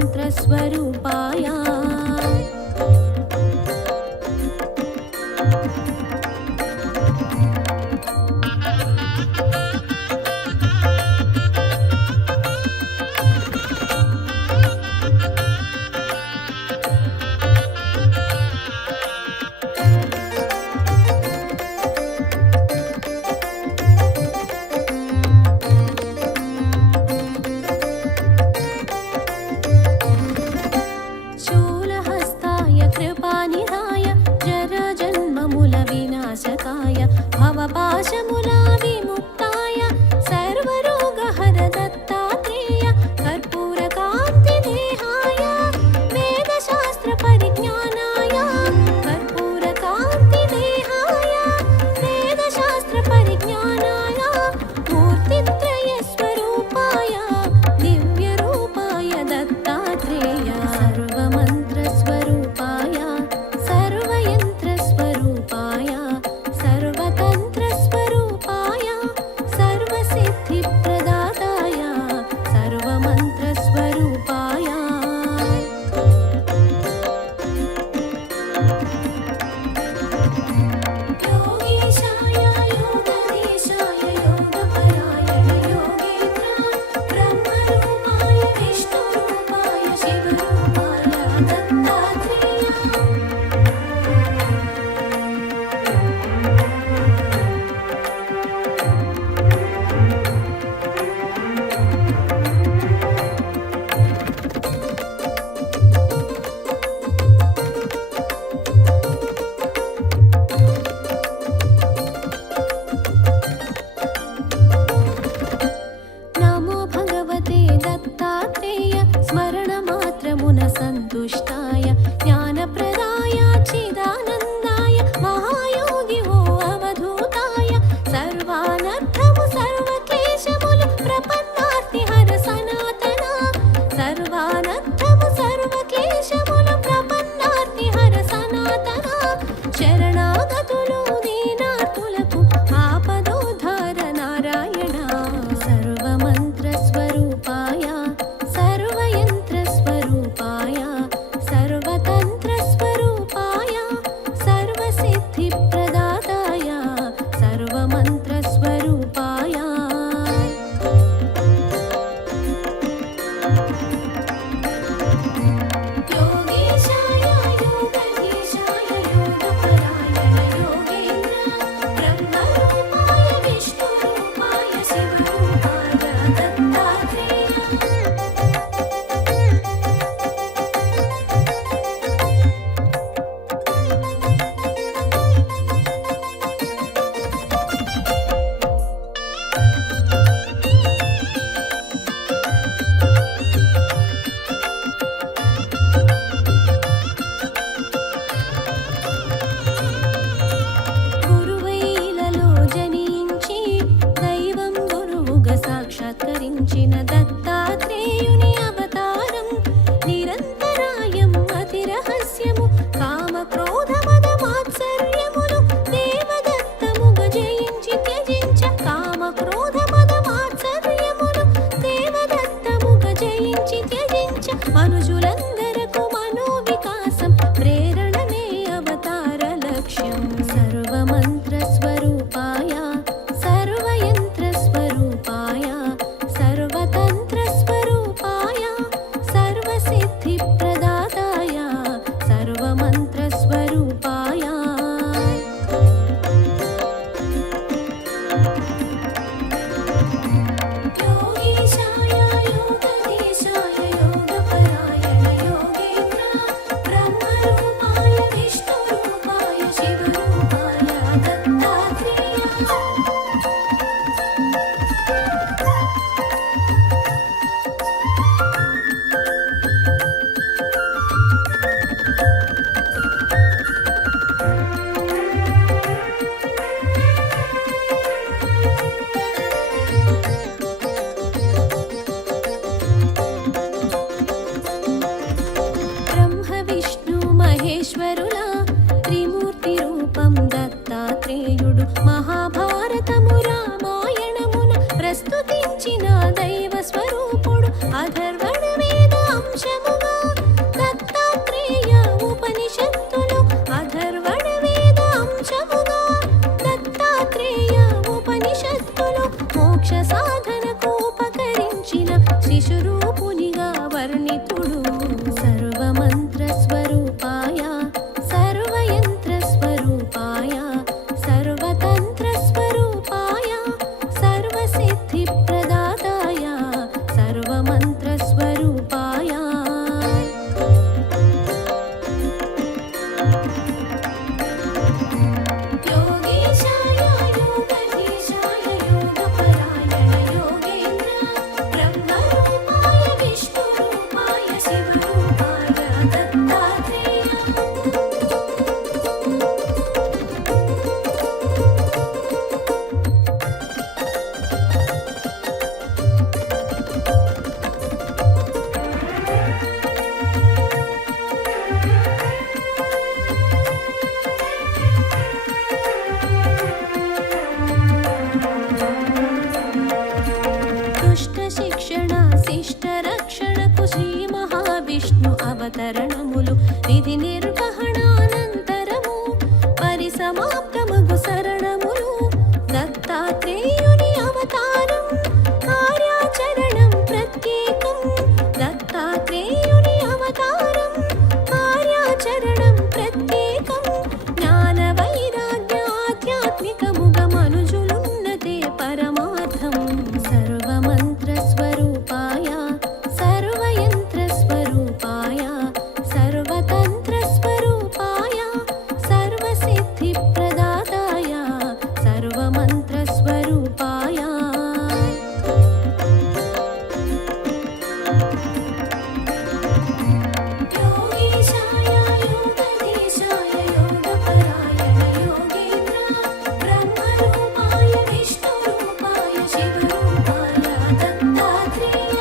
सर्वमन्त्रस्वरूपाय कृपानिधाय जरजन्ममूलविनाशकाय भवपाशमूलविमुक्ताय सर्वरोगहर दत्तात्रेय कर्पूरकान्तिदेहाय वेदशास्त्रपरिज्ञानाय कर्पूरकान्तिदेहाय वेदशास्त्रपरिज्ञानाय मूर्तित्रयस्वरूपाय दिव्यरूपाय दत्तात्रेय सर्वमन्त्रस्वरूपाय सर्वयन्त्रस्वरूपाय सर्वतन्त्रस्वरूपाय सर्वसिद्धिप्रदाताय सर्वमन्त्रस्वरूपाय योगेशाय योगधीशाय योगपरायण योगेन्द्र ब्रह्मरूपाय विष्णुरूपाय शिवरूपाय दत्तात्रेय नमो भगवते दत्तात्रेय स्मरणमात्रमुन सन्तुष्टाय ज्ञानप्रदाय चिदानन्दाय महायोगी वो अवधूताय सर्वानर्थमु सर्वक्लेशमुलु प्रपन्नार्तिहर सनातना सर्वानर्थमु सर्वक्लेशमुलु प्रपन्नार्तिहर सनातना शरणागतुलु दीनार्तुలకు ఆపదోద్ధార నారాయణ सर्वमन्त्रस्वरूपाय सर्वयन्त्रस्वरूपाय सर्वतन्त्रस्वरूपाय सर्वसिद्धिप्रदाताय सर्वमन्त्रस्वरूपाय योगेशाय योगधीशाय योगपरायण योगेन्द्र ब्रह्मरूपाय विष्णुरूपाय शिवरूपाय दत्तात्रेय గురువైలలో జనించి దైవం గురువుగా సాక్షాత్కరించిన దత్తాత్రేయుని అవతారం నిరంతరాయం అతి రహస్యము కామ క్రోధ మద మాత్సర్యములు దేవదత్తముగా జయించి త్యజించ కామ క్రోధ మద మాత్సర్యములు దేవదత్తముగా జయించి త్యజించ మనుషులందరకు మనోవికాసం ప్రేరణమే అవతార లక్ష్యం सर्वमन्त्रस्वरूपाय सर्वयन्त्रस्वरूपाय सर्वतन्त्रस्वरूपाय सर्वसिद्धिप्रदाताय सर्वमन्त्रस्वरूपाय योगेशाय योगधीशाय योगपरायण योगेन्द्र ब्रह्मरूपाय विष्णुरूपाय शिवरूपाय दत्तात्रेय ब्रह्म विष्णु महेश्वरुला त्रिमूर्ति रूपं दत्तात्रेयुडु महाभारतमु रामायणमुन प्रस्तुतिंచిన దైవ స్వరూపుడు అధర్వణ వేద అంశము విష్ణు అవతరణములు విధి నిర్వహణానంతరము పరిసమాప్తమగు శరణములు దత్తాత్రేయుని అవతారం కార్యాచరణం ప్రత్యేకం దత్తాత్రేయుని అవతారం కార్యాచరణం ప్రత్యేకం జ్ఞాన వైరాగ్య ఆధ్యాత్మికముగ మనుజులున్నదే పరమార్థం సర్వమంత్ర స్వరూపాయ సర్వయంత్ర స్వరూపాయ సర్వతంత్ర స్వరూపాయ సర్వసిద్ధి ప్రదాతాయ సర్వమంత్ర స్వరూపాయ योगीशाय योगधीशाय योगपरायण योगेन्द्र ब्रह्मरूपाय विष्णुरूपाय शिवरूपाय दत्तात्रेय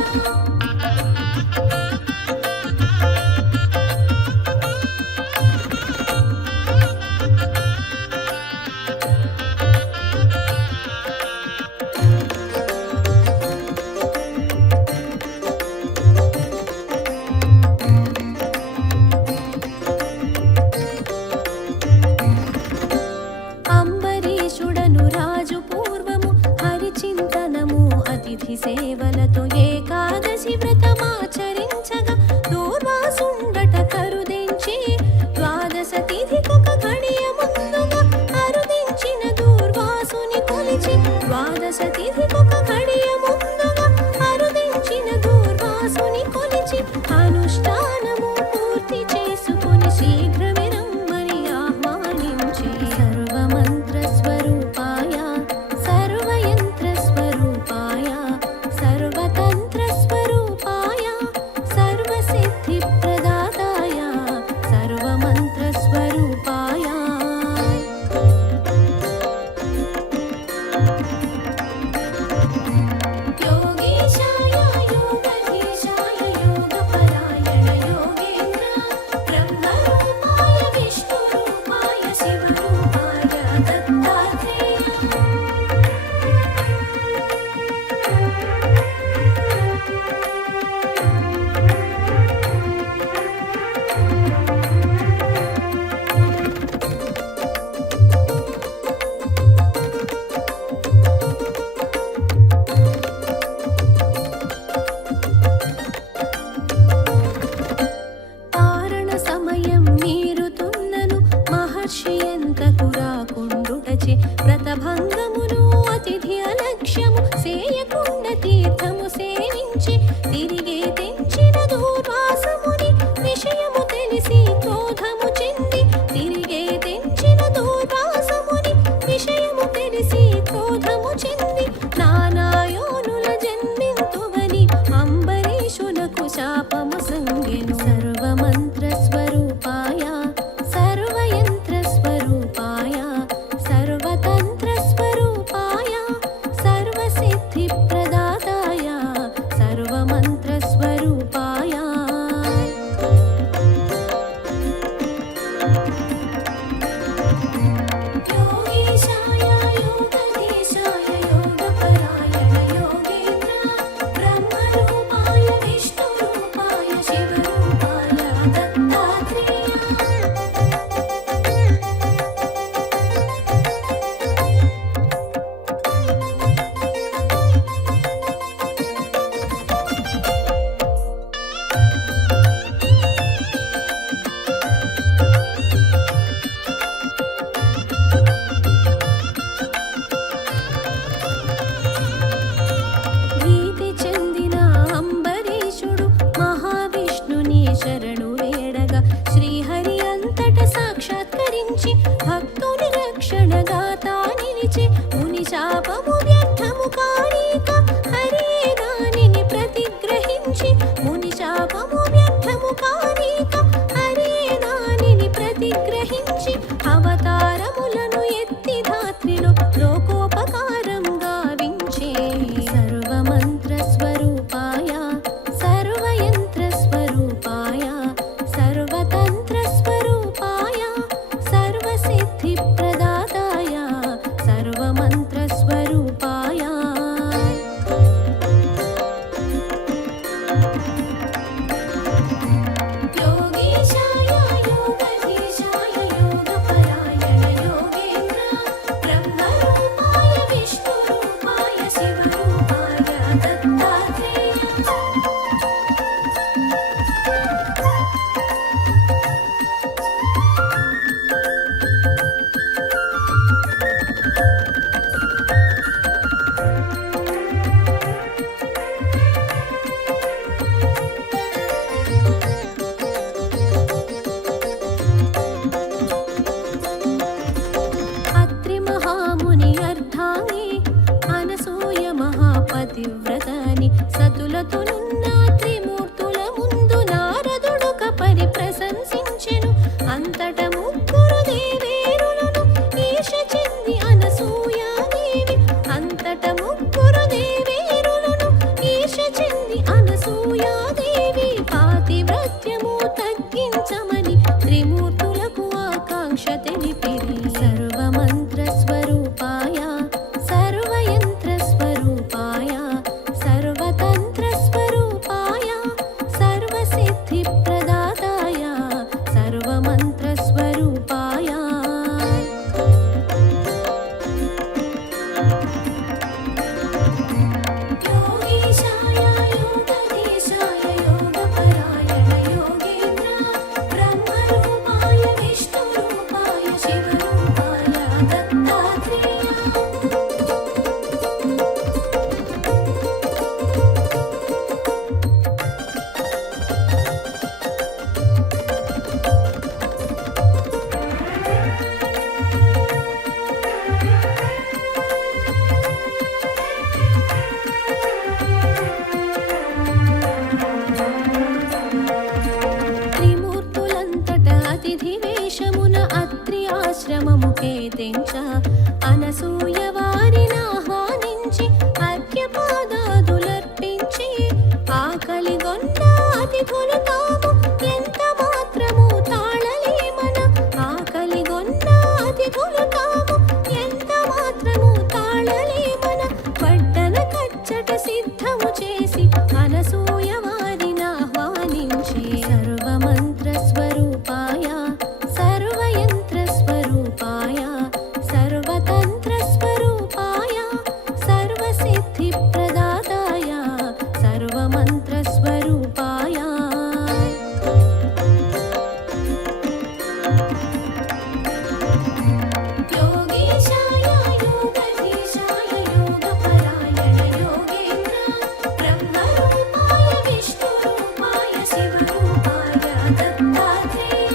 అంబరీషుడను రాజు పూర్వము హరిచింతనము అతిథి సేవలతో ఏకాదశి వ్రతమాచరించగా దూర్వాసుండట కరుదించి ద్వాదశ తిథికొక ఘడియ ముందుగా అరుదించిన దూర్వాసుని కొలిచి ద్వాదశ తిథికొక ఘడియ ముందుగా అరుదించిన దూర్వాసుని కొలిచి అనుష్ఠానము పూర్తి చేసుకుని శీఘ్రమే రమ్మని ఆహ్వానించి సర్వమంత్ర స్వరూపాయ సర్వయంత్ర స్వరూపాయ సర్వతంత్ర స్వరూపాయ సర్వసిద్ధి ప్రదాతాయ సర్వమంత్ర స్వరూపాయ योगीशाय योगधीशाय योगपरायण योगेन्द्र ब्रह्मरूपाय विष्णुरूपाय शिवरूपाय दत्तात्रेय పారణ సమయం మీరుతున్నను మహర్షి ఎంతకు రాకుండుటచే వ్రతభంగమును అతిథి అలక్ష్యము సేయకుండ తీర్థము సేవించి తిరిగే తెంచిన దూర్వాసముని విషయము తెలిసి క్రోధము చెంది తిరిగే తెంచిన దూర్వాసముని విషయము తెలిసి క్రోధము చెంది నానాయోనుల జన్మింతువని అంబరీషునకు శాపము సంగెను సర్వమంత్ర స్వరూపాయ సర్వయంత్ర స్వరూపాయ సర్వతంత్ర స్వరూపాయ సర్వసిద్ధి ప్రదాతాయ సర్వమంత్ర స్వరూపాయ योगीशाय योगधीशाय योगपरायण योगेन्द्र ब्रह्मरूपाय विष्णुरूपाय शिवरूपाय दत्तात्रेय భీతి చెందిన అంబరీషుడు మహావిష్ణుని శరణు వేడగా శ్రీహరి అంతట సాక్షాత్కరించి భక్తుని రక్షణగా తా నిలిచి ముని శాపము వ్యర్థము కానీక హరియే దానిని ప్రతిగ్రహించి ముని శాపము వ్యర్థము కానీక హరియే దానిని ప్రతిగ్రహించి అవతారములను ఎత్తి ధాత్రిలో లోకోపకారం గావించే సర్వమంత్ర స్వరూపాయ సర్వయంత్ర స్వరూపాయ అంతట ముగ్గురు దేవేరులను ఈశ చెంది అనసూయాదేవి అంతట ముగ్గురు దేవేరులను ఈశ చెంది అనసూయాదేవి పాతివ్రత్యము తగ్గించమని త్రిమూర్తులకు ఆకాంక్ష తెలిపిరి సర్వమంత్ర స్వరూపాయ సర్వయంత్ర స్వరూపాయ సర్వతంత్ర స్వరూపాయ సర్వసిద్ధి ప్రదాతాయ సర్వమంత్ర స్వరూపాయ योगीशाय योगधीशाय योगपरायण योगेन्द्र ब्रह्मरूपाय विष्णुरूपाय शिवरूपाय दत्तात्रेय త్రిమూర్తులంతట అతిథి వేషమున అత్రి ఆశ్రమముకే తెంచ అనసూయ వారిని ఆహ్వానించి అర్ఘ్యపాదాదులర్పించి ఆకలిగొన్న అతిథులు తాము ఎంత మాత్రము తాళలేమన ఆకలిగొన్న అతిథులు తాము ఎంత మాత్రము తాళలేమన పట్టణ కచ్చట సిద్ధము చేసి అనసూయ వారిని ఆహ్వానించి సర్వమంత్ర స్వరూపాయ సర్వయంత్ర స్వరూపాయ సర్వతంత్ర స్వరూపాయ సర్వసిద్ధి ప్రదాతాయ సర్వమంత్ర స్వరూపాయ योगीशाय योगधीशाय योगपरायण योगेन्द्र ब्रह्मरूपाय विष्णुरूपाय शिवरूपाय दत्तात्रेय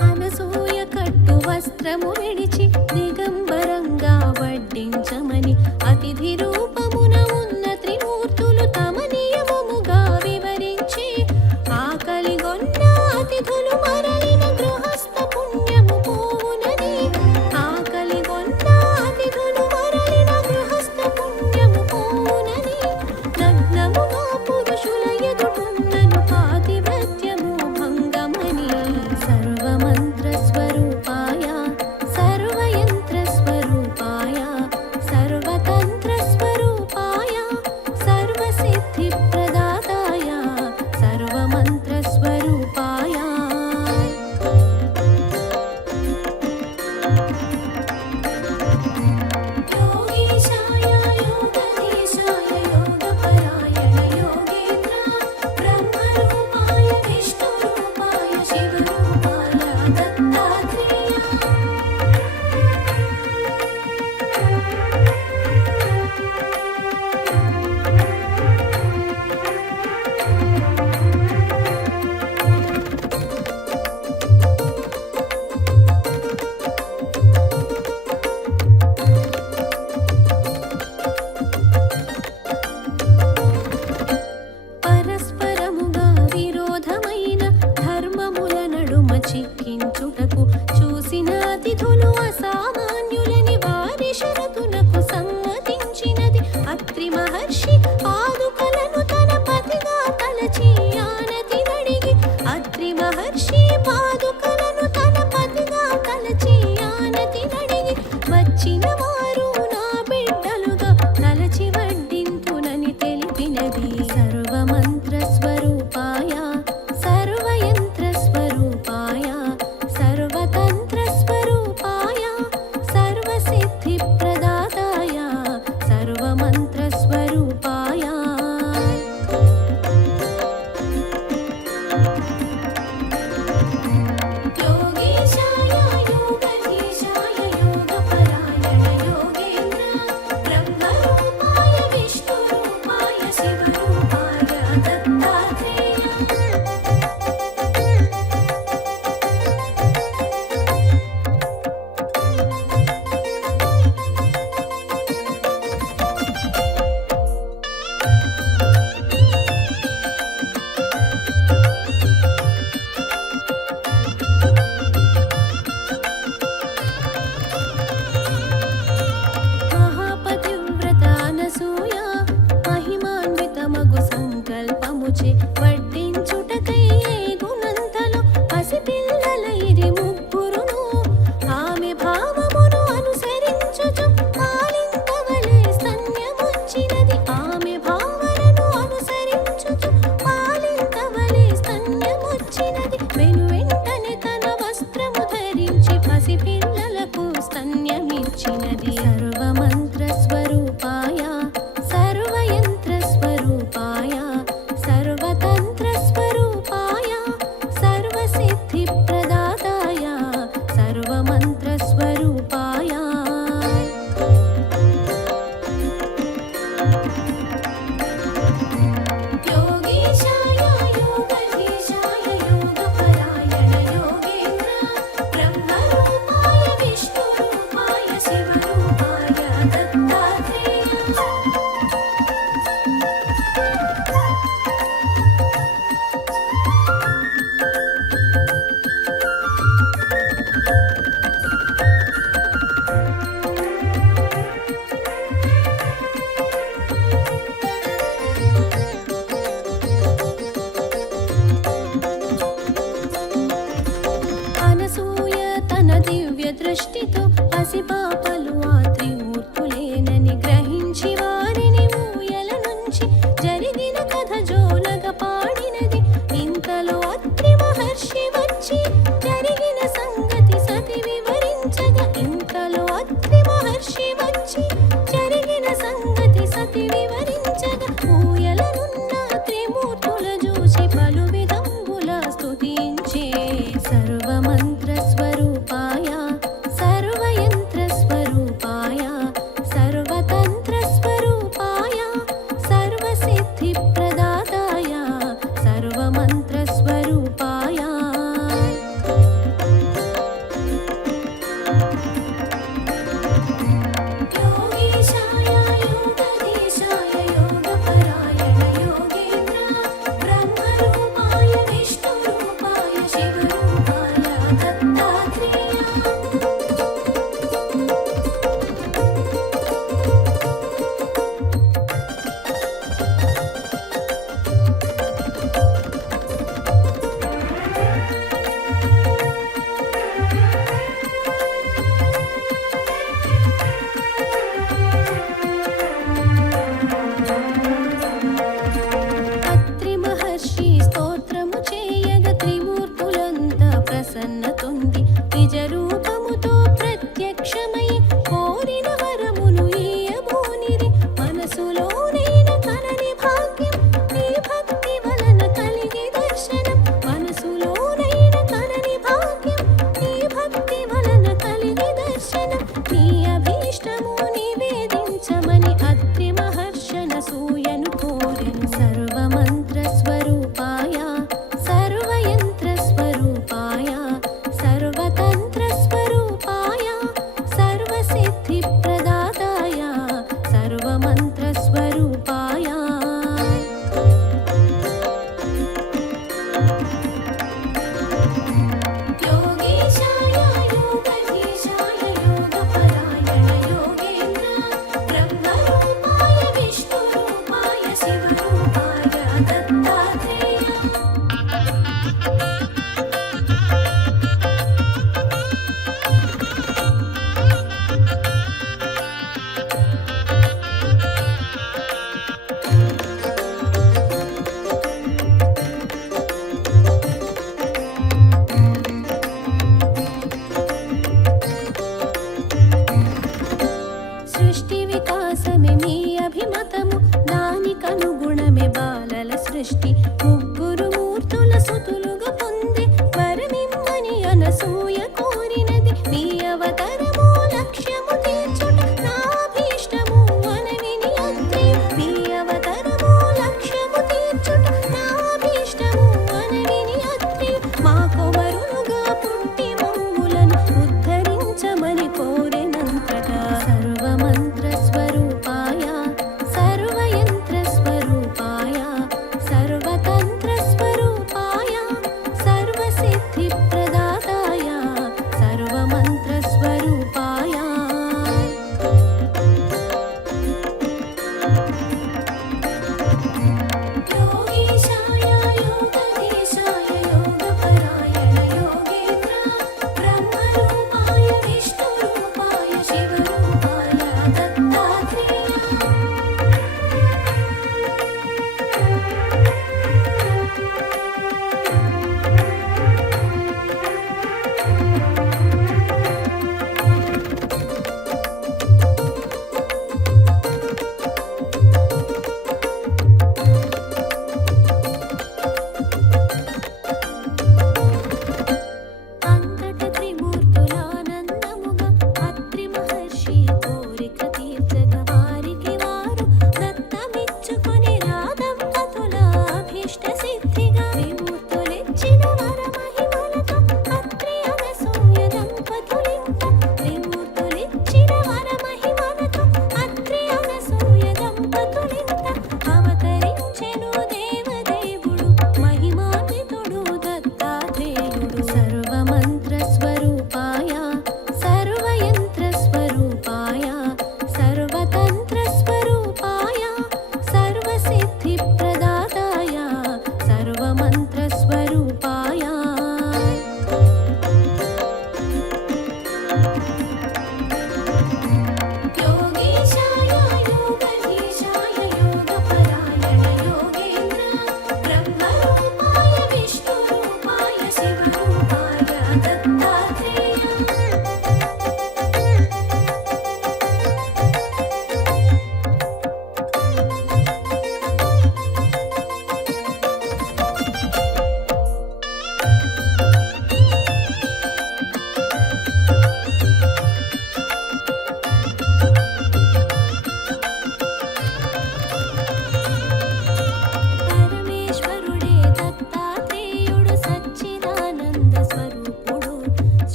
అనసూయ కట్టు వస్త్రము విడిచి దిగంబరంగా వడ్డించమని అతిథి రూపమున ఉన్న త్రిమూర్తులు తమ నియమముగా వివరించి ఆకలిగొన్న అతిథులు మరలిన గృహస్థ పుణ్యము పోవునని ఆకలిగొన్న అతిథులు మరలిన గృహస్థ పుణ్యము పోవునని నగ్నముగా పురుషుల ఎదుటున్నను పాతివ్రత్యము భంగమని సర్వమంత్ర స్వరూపాయ సర్వయంత్ర స్వరూపాయ సర్వతంత్ర స్వరూపాయ సృష్టి వికాసమే మీ అభిమతము, దానికనుగుణమే బాలల సృష్టి. ముగ్గురు మూర్తుల సుతులుగా పొంది వరమిమ్మని అనసూయ కోరినది, మీ అవతరము లక్ష్యము తీర్చుట నాభీష్టము మనవిని అత్రి. మీ అవతరము లక్ష్యము తీర్చుట నాభీష్టము మనవిని అత్రి. మా కొమరులుగా పుట్టి మమ్ములను ఉద్ధరించమని కోరెనంతగా. సర్వమంత్ర స్వరూపాయ సర్వయంత్ర స్వరూపాయ సర్వతంత్ర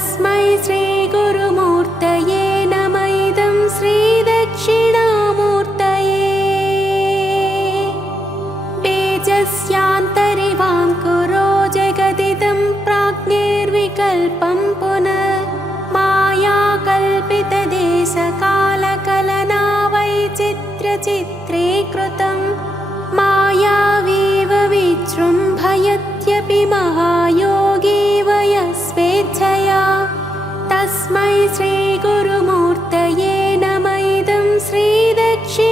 तस्मै श्रीगुरुमूर्तये नमः इदं श्रीदक्षिणामूर्तये तेजस्यान्तरिवाङ्कुरो जगदिदं प्राज्ञैर्विकल्पं पुनः मायाकल्पितदेशकालकलना वैचित्र्यचित्रे कृतं मायावीव विजृम्भयत्यपि महायोगी वयस्वेच्छया तस्मै श्रीगुरुमूर्तये नमः इदं श्रीदक्षिणामूर्तये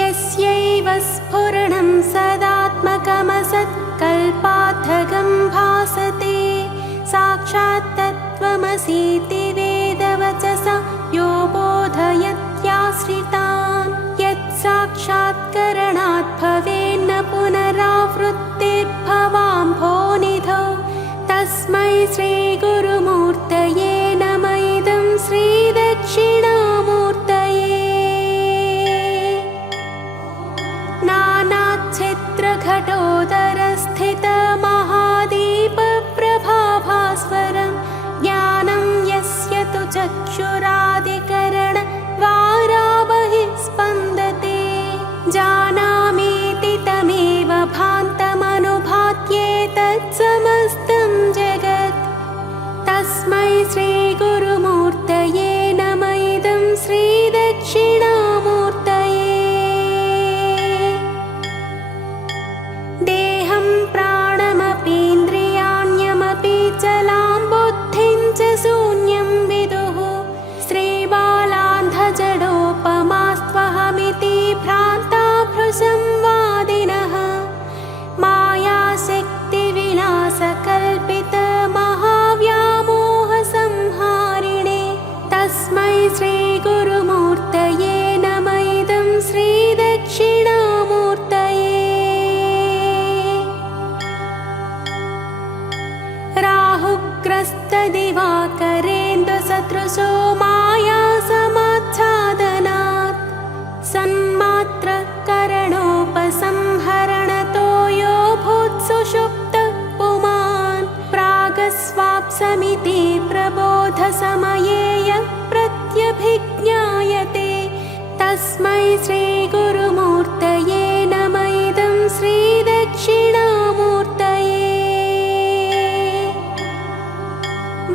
यस्यैव स्फुरणं सदात्मकमसत्कल्पार्थगं भासते साक्षात् तत्त्वमसीति वेदवचसा यो बोधयत्याश्रितान् यत्साक्षात्करणात् भवेन्न पुनरावृत्तिर्भवाम्भोनिधौ तस्मै श्रीगुरुमूर्तये नमः इदं श्रीदक्षिणामूर्तये नानाच्छिद्रघटोदरस्थितमहादीपप्रभाभास्वरं ज्ञानं यस्य तु चक्षुरादिकरणद्वारा बहिः स्पन्दते जानामीति तमेव भान्तमनुभात्येतत्समस्तं जगत् तस्मै श्रीगुरुमूर्तये नमः इदं श्रीदक्षिणामूर्तये देहं प्राणमपीन्द्रियाण्यमपि चलां बुद्धिं च शून्यं विदुः श्रीबालान्धजडोपमास्त्वहमिति भ्रान्ता भृशंवादिनः मायाशक्तिविलासकल्पितमहाव्यामोहसंहारिणे तस्मै श्रीगुरुमूर्तये नमः इदं श्रीदक्षिणामूर्तये राहुग्रस्तदिवाकरेन्दुसदृशो मायासमाच्छादनात् सन्मात्रकरणोपसंहरणतो यो भूत्सुषुप्तः पुमान् प्रागस्वाप्समिति प्रबोधसमये यः प्रत्यभिज्ञायते तस्मै श्रीगुरुमूर्तये नमः इदं श्रीदक्षिणामूर्तये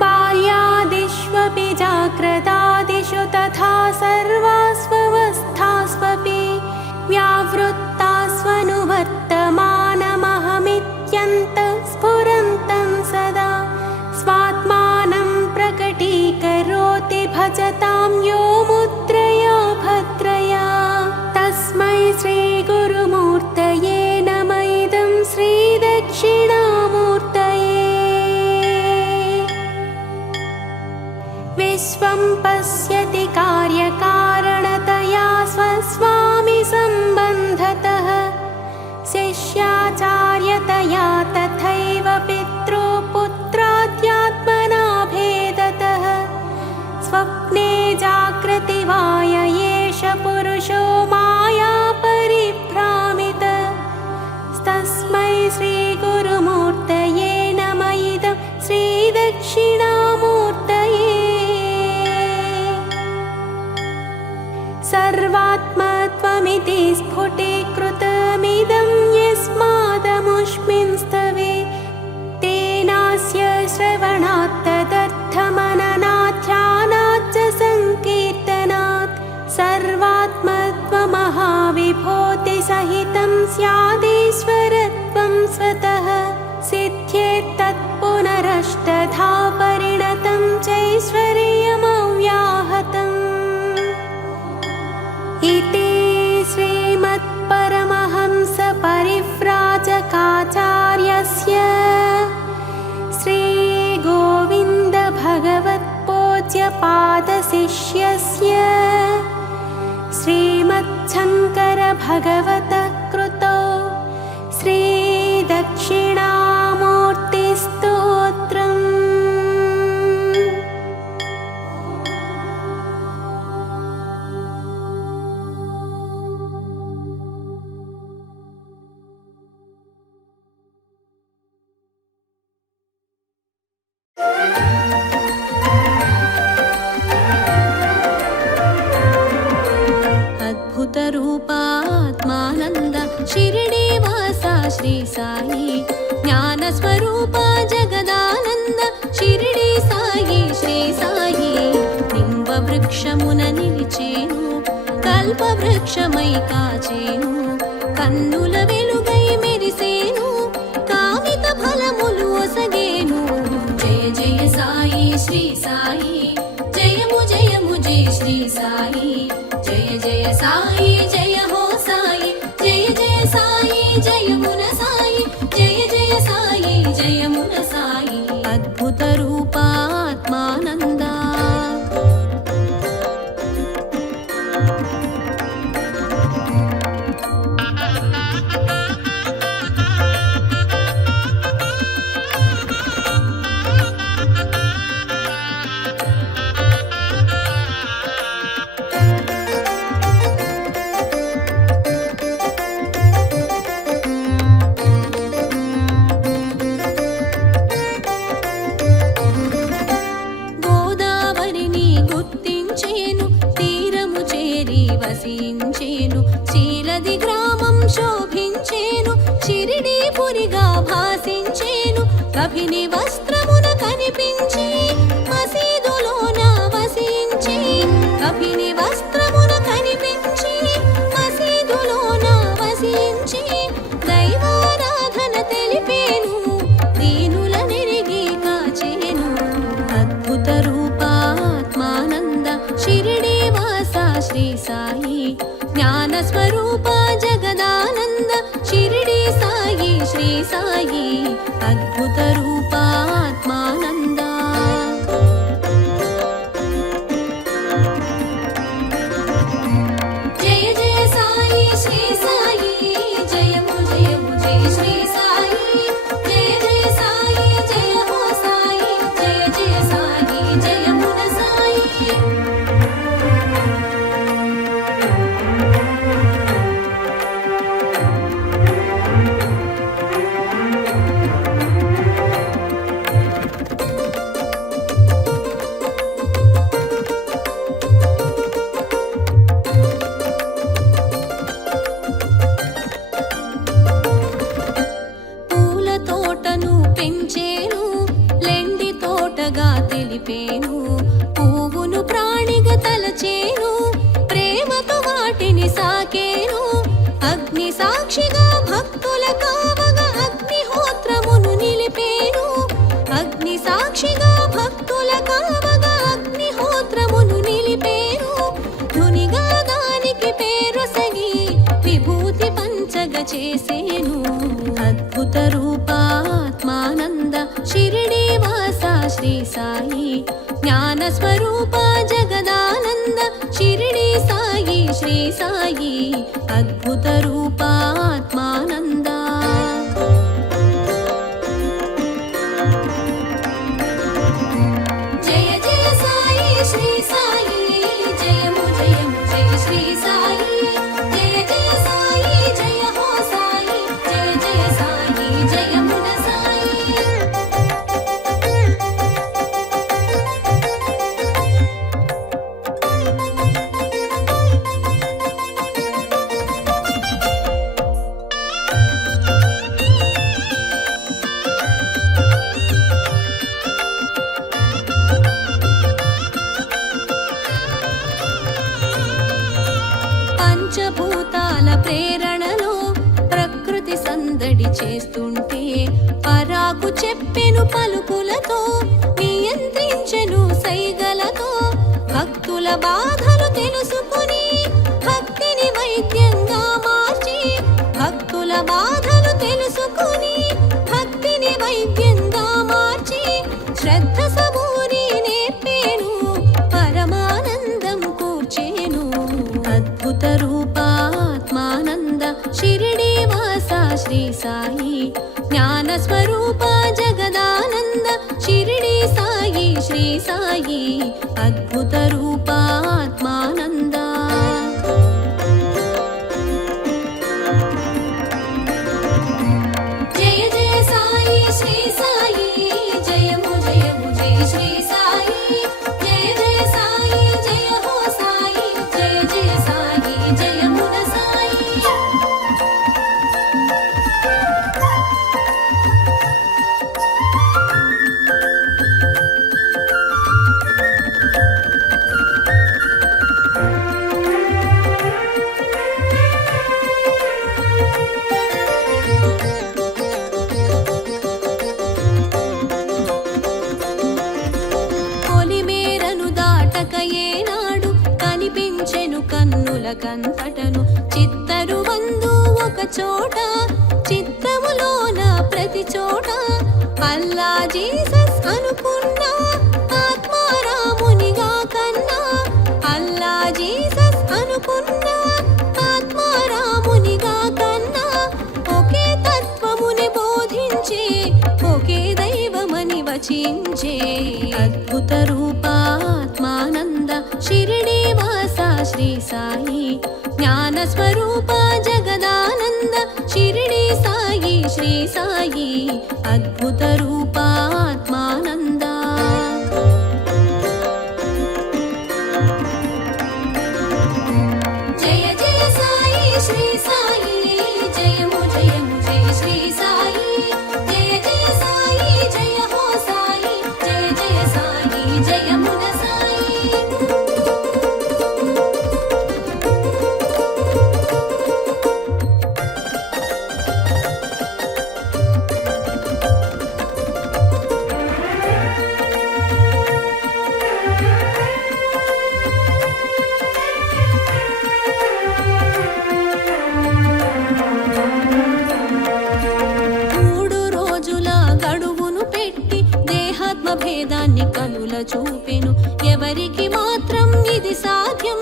बाल्यादिष्वपि जाग्रदादिषु तथा सर्वास्वस्थास्वपि व्यावृत्तास्वनुवर्तमानमहमित्यन्तः स्फुरन्तं सदा स्वात्मानं प्रकटीकरोति भजतां यो मुद्रया भद्रया तस्मै श्रीगुरुमूर्तये नमः इदं श्रीदक्षिणामूर्तये विश्वं पश्यति कार्यकारणतया स्वस्वामि सम्बन्धतः शिष्याचार्यतया तथैव पितृपुत्राद्यात्मना भेदतः स्वप्ने जागृति वाय एष पुरुषो माया परिभ्रामितः तस्मै श्रीगुरुमूर्तये नमः इदं श्रीदक्षिणामूर्तये सर्वात्मत्वमिति स्फुटीकृतमिदं यस्मादमुष्मिन् स्तवे तेनास्य श्रवणात् तदर्थमननाध्यानाच्च सङ्कीर्तनात् सर्वात्मत्वमहाविभूतिसहितं स्यादीश्वरत्वं स्वतः सिद्ध्येत्तत्पुनरष्टधा परिणतं चैश्वर्यमव्याहतम् इति श्रीमत्परमहंसपरिव्राजकाचार्यस्य श्रीगोविन्दभगवत्पूज्यपादशिष्यस्य श्रीमच्छङ्करभगवतः कृतो श्रीदक्षिणामूर्तिस्तोत्रम्। శ్రీ సాయి జ్ఞానస్వరూప జగదానంద షిరిడి సాయి శ్రీ సాయి నింబ వృక్షమున నిలిచేను కల్పవృక్షమై కాచేను కన్నుల వెలుగై మెరిసేను కామిత ఫలములు ఒసగేను జయ జయ సాయి శ్రీ సాయి జయము జయము జయ శ్రీ సాయి జయ జయ సాయి జయ హో సాయి జయ జయ సాయి జయమున సాయి జయ జయ సాయి జయమున సాయి అద్భుత రూపాత్మానంద వసించేను శీలది గ్రామం శోభించేను షిరిడి పురిగా భాసించేను కభిని వస్త్రమున కనిపించి మసీదులోన వసించి కభిని వస్త్రమున కనిపించి మసీదులోన వసించి దైవారాధన తెలిపేను దీనుల నెరిగి కాచేను అద్భుత రూపాత్మానంద షిరిడి వాస శ్రీ సాయి జ్ఞానస్వరూప జగదానంద షిరిడి సాయి శ్రీ సాయి అద్భుత రూపాత్మానంద జయ జయ సాయి శ్రీ సాయి జయము జయము జయ శ్రీ సాయి జయ జయ సాయి జయ హో సాయి జయ జయ సాయి జయమున సాయి తెలిపేను పువ్వును ప్రాణిగా తలచేను ప్రేమతో వాటిని సాకేను అగ్ని సాక్షిగా భక్తుల కావగా అగ్నిహోత్రమును నిలిపేను అగ్ని సాక్షిగా భక్తుల కావగా అగ్నిహోత్రమును నిలిపేను ధునిగా దానికి పేరు సగి విభూతి పంచగ చేసేను అద్భుత రూపాత్మానంద షిరిడి వాస శ్రీ సాయి జ్ఞానస్వరూప జగదానంద షిరిడి సాయి శ్రీ సాయి అద్భుత రూపాత్మానంద జయ జయ సాయి శ్రీ సాయి జయము జయము జయ శ్రీ సాయి జయ జయ సాయి జయ హో సాయి జయ జయ సాయి జయమున సాయి పంచభూతాల ప్రేరణలో ప్రకృతి సందడి చేస్తుంటే పరాకు చెప్పెను పలుకులతో నియంత్రించెను సైగలతో భక్తుల బాధలు తెలుసుకుని భక్తిని వైద్యంగా మార్చి భక్తుల బాధలు తెలుసుకుని భక్తిని వైద్యంగా మార్చి శ్రద్ధ సబూరి నేర్పేను పరమానందం కూర్చేను అద్భుత రూపాత్మానంద షిరిడి వాస శ్రీ సాయి జ్ఞానస్వరూప జగదానంద షిరిడి సాయి శ్రీ సాయి అద్భుత రూపాత్మానంద జయ జయ సాయి శ్రీ సాయి జయము జయము జయ శ్రీ సాయి జయ జయ సాయి జయ హో సాయి జయ జయ సాయి జయమున సాయి చిలుకంతటను చిత్తరు వందు ఒక చోట చిత్తములోన ప్రతి చోట అల్లా జీసస్ అనుకున్నా ఆత్మారామునిగా కన్నా అల్లా జీసస్ అనుకున్నా ఆత్మారామునిగా కన్నా ఒకే తత్వముని బోధించే ఒకే దైవమని వచించే అద్భుత రూపాత్మానంద షిరిడి వాస శ్రీ సాయి జ్ఞాన స్వరూప జగదానంద షిరిడి సాయి శ్రీ సాయి అద్భుత రూపాత్మానంద జయ జయ సాయి శ్రీ సాయి జయము జయము జయ శ్రీ సాయి జయ జయ సాయి జయ హో సాయి జయ జయ సాయి జయమున సాయి భేదాన్ని కనుల చూపెను ఎవరికి మాత్రం ఇది సాధ్యం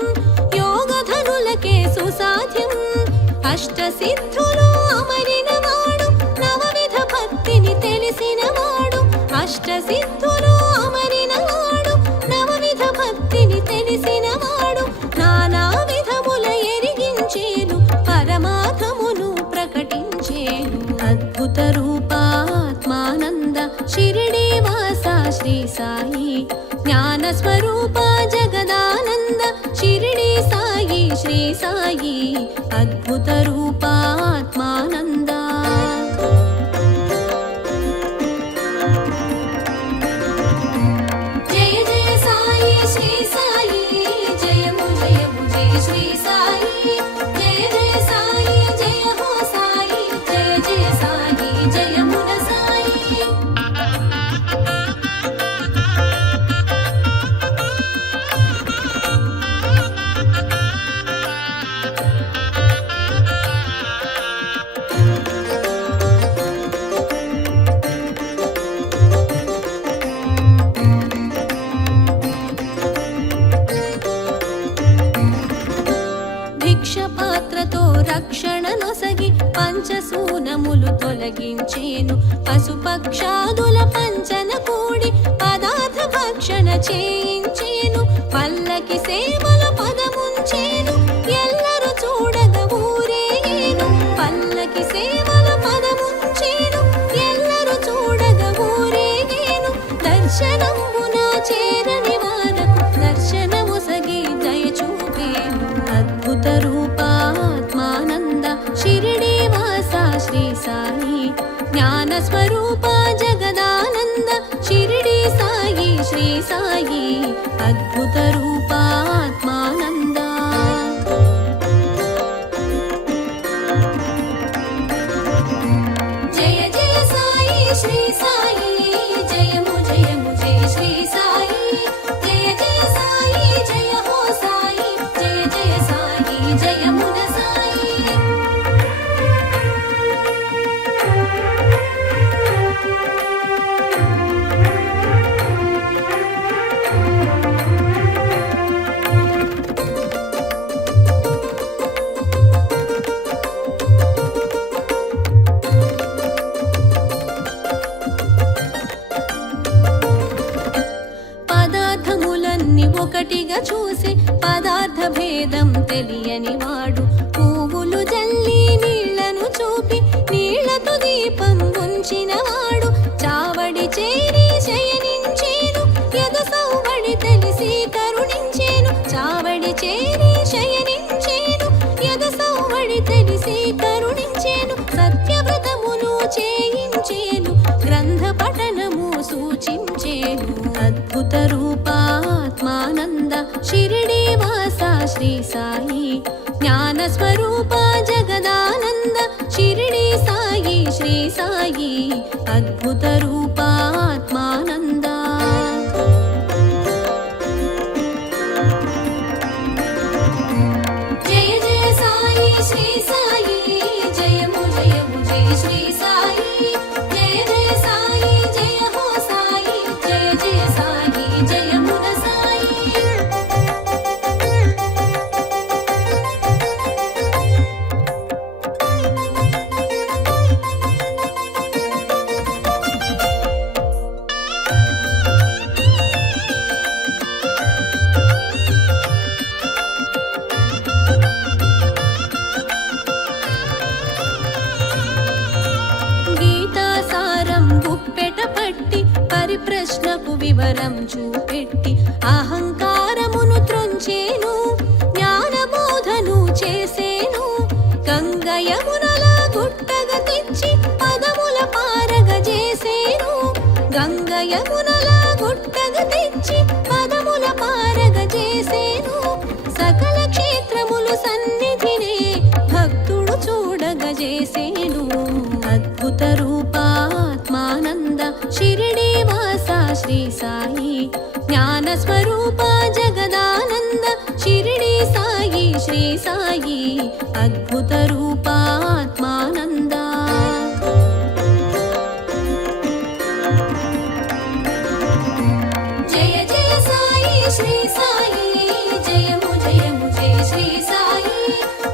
యోగధనులకే సుసాధ్యం అష్ట సిద్ధులు అమరిన వాడు నవవిధ భక్తిని తెలిసిన వాడు అష్ట సిద్ధులు అమరిన వాడు నవవిధ భక్తిని తెలిసిన వాడు నానా విధముల ఎరిగించేను పరమార్థమును ప్రకటించేను అద్భుత రూపాత్మానంద షిరిడి వాస శ్రీ సాయి జ్ఞాన స్వరూప జగదానంద షిరిడి సాయి శ్రీ సాయి అద్భుత రూపాత్మానంద జయ జయ సాయి శ్రీ సాయి జయము జయము జయ శ్రీ సాయి జయ జయ సాయి జయ హో సాయి జయ జయ సాయి జయమున సాయి భిక్షపాత్రతో రక్షణ నొసగి పంచసూనములు తొలగించేను పశుపక్షాదుల పంచన కూడి పదార్థ భక్షణ చేయించేను పల్లకి సేవల పదముంచేను ఎల్లరు చూడగ ఊరేగేను పల్లకి సేవల పదముంచేను ఎల్లరు చూడగ ఊరేగేను దర్శనంబున చేరని వారకు దర్శనముసగి దయ చూపేను అద్భుత రూపాత్మానంద షిరిడి వాస శ్రీ సాయి జ్ఞాన స్వరూప జగదానంద షిరిడి సాయి శ్రీ సాయి అద్భుత రూపాత్మానంద జయ జయ సాయి శ్రీ సాయి జయము జయము జయ శ్రీ సాయి జయ జయ సాయి జయ హో సాయి జయ జయ సాయి జయమున సాయి పదార్థములన్నీ ఒకటిగా చూసి పదార్థ భేదం తెలియని వాడు పువ్వులు జల్లి నీళ్లను చూపి నీళ్లతో దీపం ఉంచిన వాడు చావడి చేరి శయనించేను యద సౌవడి తెలిసి కరుణించేను చావడి చేరి శయనించేను యద సౌవడి తెలిసి కరుణించేను సత్యవ్రతమును చేయించేను గ్రంథ పఠనము సూచించేను అద్భుత రూపాత్మానంద షిరిడి వాస శ్రీ సాయి జ్ఞాన స్వరూప జగదానంద షిరిడి సాయి శ్రీ సాయి అద్భుత రూపాత్మానంద జయ ప్రశ్నకు వివరం చూపెట్టి అహంకారమును త్రొంచేను, జ్ఞానబోధను చేసేను. గంగ యమునల గుట్టగ తెచ్చి పదముల పారగ చేసేను, గంగ యమునల గుట్టగ తెచ్చి పదముల పారగ చేసేను. సకల క్షేత్రములు సన్నిధినే భక్తుడు చూడగ చేసేను. అద్భుత రూపాత్మానంద షిరిడి వాస శ్రీ సాయి, జ్ఞాన స్వరూప జగదానంద షిరిడి సాయి శ్రీ సాయి, అద్భుత రూపాత్మానంద. జయ జయ సాయి శ్రీ సాయి, జయము జయము జయ శ్రీ సాయి,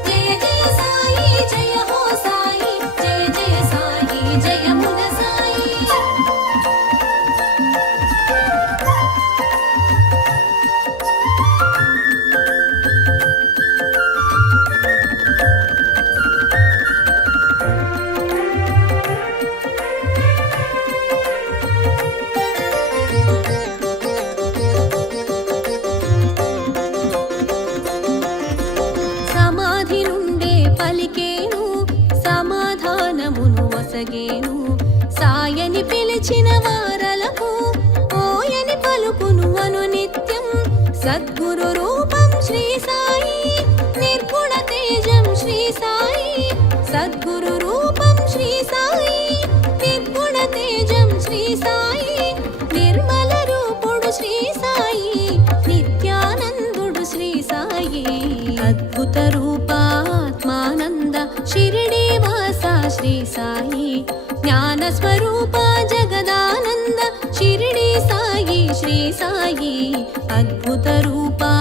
జయ జయ సాయి జయ హో సాయి, జయ జయ సాయి జయమున సాయి. సమాధి నుండే పలికేను, సమాధానమును వసగేను. సాయని పిలిచిన వారలకు ఓయని పలుకును అనునిత్యం. సద్గురు రూపం శ్రీ సాయి, నిర్గుణ తేజం శ్రీ సాయి, సద్గురు రూపం శ్రీ సాయి, నిర్గుణ తేజం శ్రీ సాయి, నిర్మల రూపుడు శ్రీ సాయి, నిత్యానందుడు శ్రీ సాయి, అద్భుత రూపాత్మానంద షిరిడి వాస శ్రీ సాయి, జ్ఞాన స్వరూప జగదానంద షిరిడి సాయి శ్రీ సాయి, అద్భుత రూపా